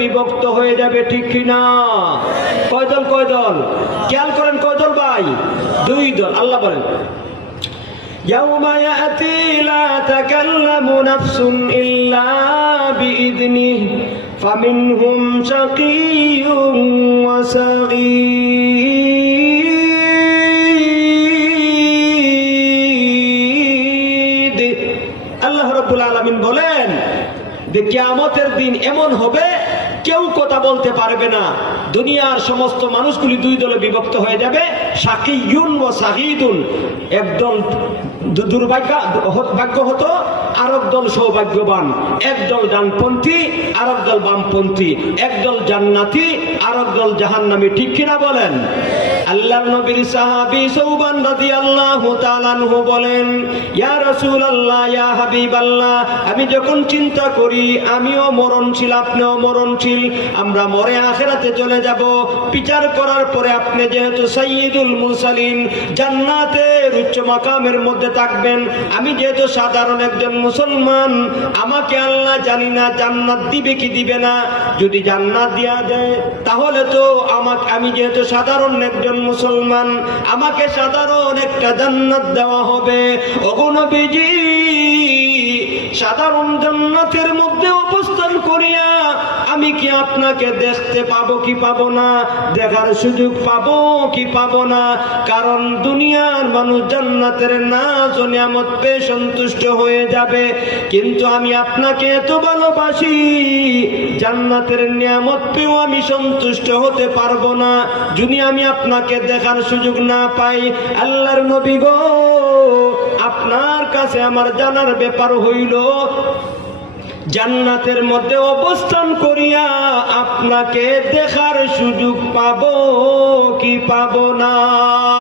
বিভক্ত হয়ে যাবে, ঠিক কিনা? কয় দল কয় দল? খেয়াল করেন কয় দল ভাই? দুই দল। আল্লাহ বলেন يوم يأتي لا تكلم نفس إلا بإذنه فمنهم شقي وسعيد আল্লাহ রাব্বুল আলামিন বলেন যে কিয়ামতের দিন এমন হবে কেউ কথা বলতে পারবে না। দুনিয়ার সমস্ত মানুষগুলি দুই দলে বিভক্ত হয়ে যাবে, শাকিয়ুন ওয়া সাঈদুন। একদল দুর্ভাগ্য হতো, আরেক দল সৌভাগ্যবান। একদল ডানপন্থী, আরেক দল বামপন্থী। একদল জান্নাতি, আরেক দল জাহান্নামী, ঠিক কিনা বলেন? আল্লাহর নবীর সাহাবী সৌবান রাদিয়াল্লাহু তাআলা আনহু বলেন, ইয়া রাসূলুল্লাহ, ইয়া হাবিবাল্লাহ, আমি যখন চিন্তা করি আমিও মরণশীল, আপনিও মরণশীল, আমরা মরে আখিরাতে চলে যাব। বিচার করার পরে আপনি যেহেতু সাইয়্যিদুল মুরসালিন, জান্নাতের উচ্চ মাকামের মধ্যে থাকবেন, আমি যেহেতু সাধারণ একজন মুসলমান, আমাকে আল্লাহ জানি না জান্নাত দিবে কি দিবে না। যদি জান্নাত দেয়া দেয় তাহলে তো আমি যেহেতু সাধারণ একজন মুসলমান, আমাকে সাধারণ একটা জান্নাত দেওয়া হবে। ওগো নবীজি, সাধারণ জান্নাতের মধ্যে অবস্থান করিয়া আমি কি আপনাকে দেখতে পাবো কি পাবো না? দেখার সুযোগ পাবো কি পাবো না? কারণ দুনিয়ার মানুষ জান্নাতের নাজ ও নিয়ামত পেয়ে সন্তুষ্ট হয়ে যাবে, কিন্তু আমি আপনাকে এত ভালোবাসি, জান্নাতের নিয়ামত পেয়েও আমি সন্তুষ্ট হতে পারবো না যদি আমি আপনাকে দেখার সুযোগ না পাই। আল্লাহর নবী গো, আপনার কাছে আমার জানার ব্যাপার হইল জান্নাতের মধ্যে অবস্থান করিয়া আপনাকে দেখার সুযোগ পাবো কি পাবো না?